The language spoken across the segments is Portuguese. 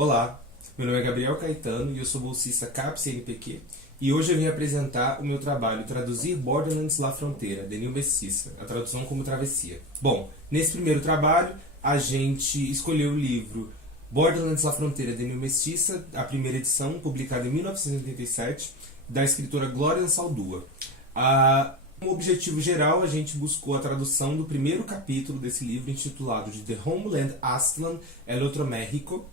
Olá, meu nome é Gabriel Caetano e eu sou bolsista CAPES-CNPq e hoje eu vim apresentar o meu trabalho Traduzir Borderlands La Fronteira, de Neil Mestiça, a tradução como travessia. Bom, nesse primeiro trabalho a gente escolheu o livro Borderlands La Fronteira, de Neil Mestiça, a primeira edição, publicada em 1987, da escritora Glória Ansaldúa. Como objetivo geral, a gente buscou a tradução do primeiro capítulo desse livro, intitulado de The Homeland Aztlán, El Otro México,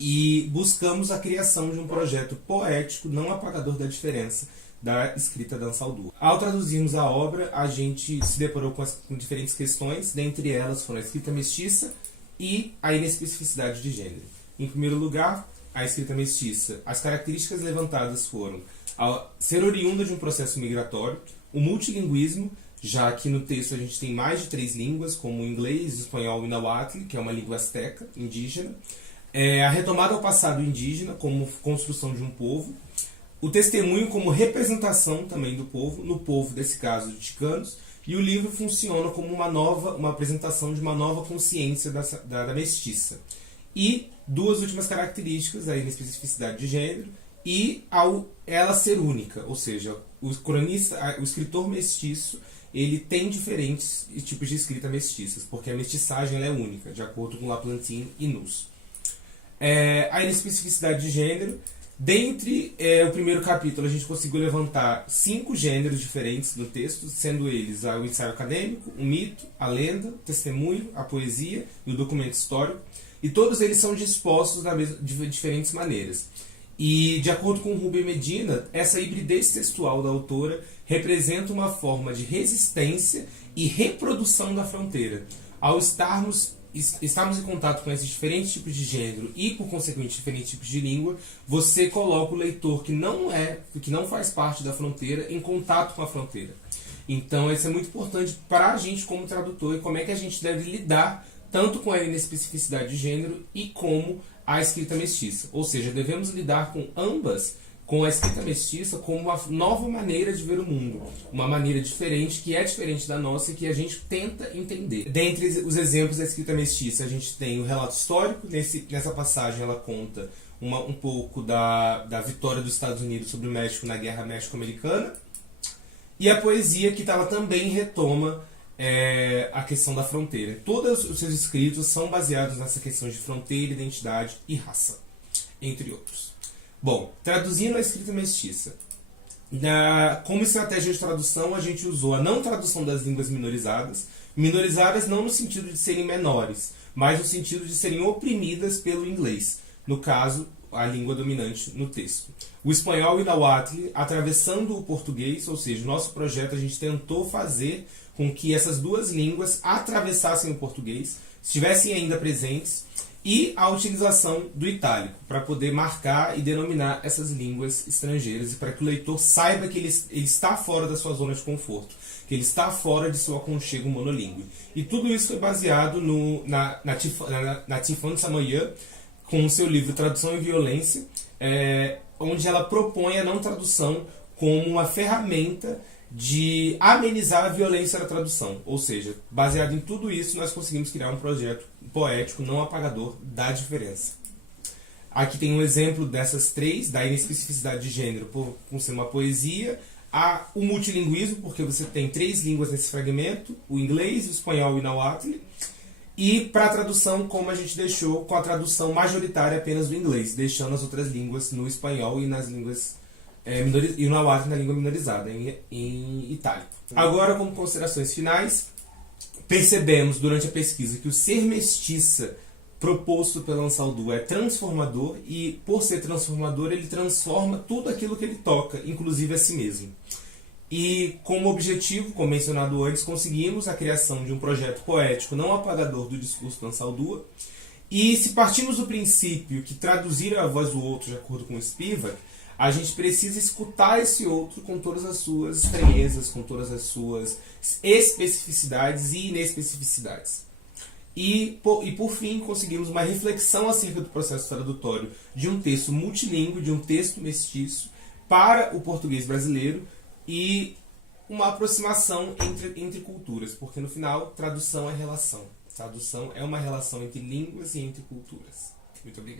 e buscamos a criação de um projeto poético não apagador da diferença da escrita da Ansaldúa. Ao traduzirmos a obra, a gente se deparou com diferentes questões, dentre elas foram a escrita mestiça e a inespecificidade de gênero. Em primeiro lugar, a escrita mestiça. As características levantadas foram ser oriunda de um processo migratório, o multilinguismo, já que no texto a gente tem mais de 3 línguas, como o inglês, o espanhol e o náhuatl, que é uma língua asteca, indígena, a retomada ao passado indígena como construção de um povo, o testemunho como representação também do povo, no povo, desse caso, de Chicanos, e o livro funciona como uma apresentação de uma nova consciência da mestiça. E duas últimas características, a inespecificidade de gênero e ela ser única, ou seja, o escritor mestiço, ele tem diferentes tipos de escrita mestiças, porque a mestiçagem ela é única, de acordo com Laplantin e Nuss. A inespecificidade de gênero. Dentre o primeiro capítulo, a gente conseguiu levantar 5 gêneros diferentes no texto, sendo eles o ensaio acadêmico, o mito, a lenda, o testemunho, a poesia e o documento histórico, e todos eles são dispostos de diferentes maneiras. E, de acordo com Rubem Medina, essa hibridez textual da autora representa uma forma de resistência e reprodução da fronteira. Ao estarmos em contato com esses diferentes tipos de gênero e, por consequente, diferentes tipos de língua, você coloca o leitor que não faz parte da fronteira em contato com a fronteira. Então, isso é muito importante para a gente como tradutor e como é que a gente deve lidar tanto com a inespecificidade de gênero e como a escrita mestiça. Ou seja, devemos lidar com ambas, com a escrita mestiça, como uma nova maneira de ver o mundo. Uma maneira diferente, que é diferente da nossa e que a gente tenta entender. Dentre os exemplos da escrita mestiça, a gente tem o relato histórico. Nessa passagem ela conta um pouco da vitória dos Estados Unidos sobre o México na Guerra México-Americana. E a poesia, que ela também retoma a questão da fronteira. Todos os seus escritos são baseados nessa questão de fronteira, identidade e raça, entre outros. Bom, traduzindo a escrita mestiça. Como estratégia de tradução, a gente usou a não tradução das línguas minorizadas. Minorizadas não no sentido de serem menores, mas no sentido de serem oprimidas pelo inglês. No caso, a língua dominante no texto. O espanhol e o náhuatl atravessando o português, ou seja, no nosso projeto a gente tentou fazer com que essas duas línguas atravessassem o português, estivessem ainda presentes, e a utilização do itálico, para poder marcar e denominar essas línguas estrangeiras, e para que o leitor saiba que ele está fora da sua zona de conforto, que ele está fora de seu aconchego monolíngue. E tudo isso foi baseado na Tifon Samoyed, com o seu livro Tradução e Violência, onde ela propõe a não tradução como uma ferramenta de amenizar a violência da tradução. Ou seja, baseado em tudo isso, nós conseguimos criar um projeto poético não apagador da diferença. Aqui tem um exemplo dessas 3, da inespecificidade de gênero, por ser uma poesia, o multilinguismo, porque você tem 3 línguas nesse fragmento, o inglês, o espanhol e o náhuatl, e para a tradução, como a gente deixou com a tradução majoritária apenas do inglês, deixando as outras línguas no espanhol e nas línguas e o náhuatl na língua minorizada, em itálico. Agora, como considerações finais, percebemos durante a pesquisa que o ser mestiça proposto pela Ansaldúa é transformador e, por ser transformador, ele transforma tudo aquilo que ele toca, inclusive a si mesmo. E, como objetivo, como mencionado antes, conseguimos a criação de um projeto poético não apagador do discurso da Ansaldúa. E, se partimos do princípio que traduzir é a voz do outro de acordo com Spivak, a gente precisa escutar esse outro com todas as suas estranhezas, com todas as suas especificidades e inespecificidades. E por fim, conseguimos uma reflexão acerca do processo tradutório de um texto multilíngue, de um texto mestiço, para o português brasileiro, e uma aproximação entre culturas, porque no final, tradução é relação. Tradução é uma relação entre línguas e entre culturas. Muito obrigado.